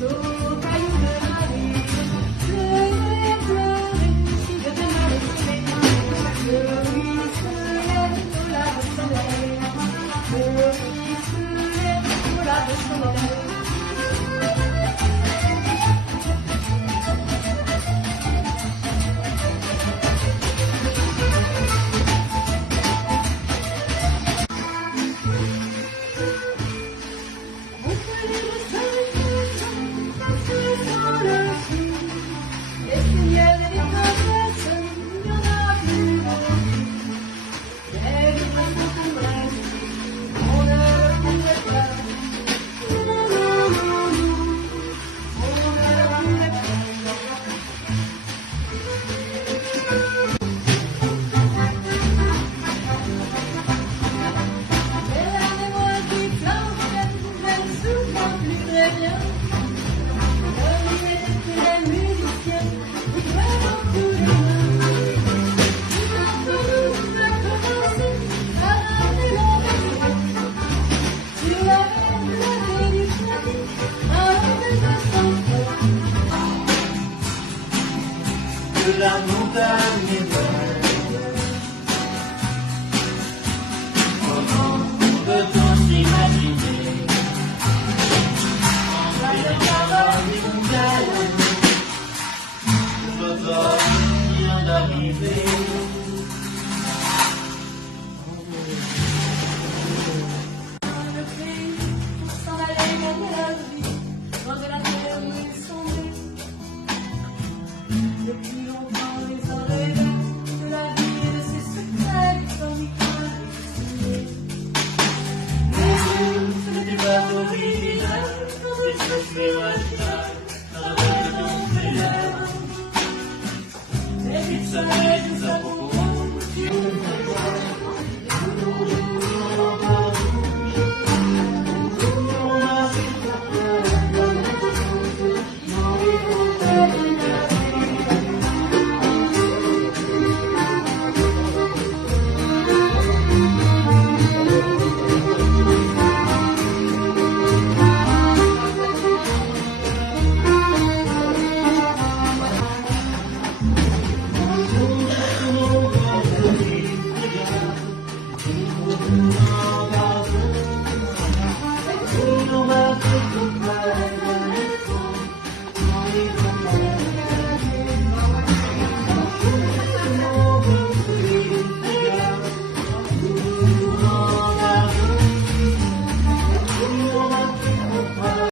au caillou de ma vie. Pleurer, pleurer, je te mal les le riz se lève au lave soleil. Le riz se lève au lave soleil. La montagne est belle. Comment peut-on s'imaginer entre les carottes et une belle l'automne vient d'arriver. Le cri pour s'en aller loin de la vie, loin de la terre où il sommeille. Depuis longtemps les oreilles de la vie et de ses secrets comme il connaît. Ce n'était pas original, c'est ce que je fais, ça va de ton frère. Et puis ça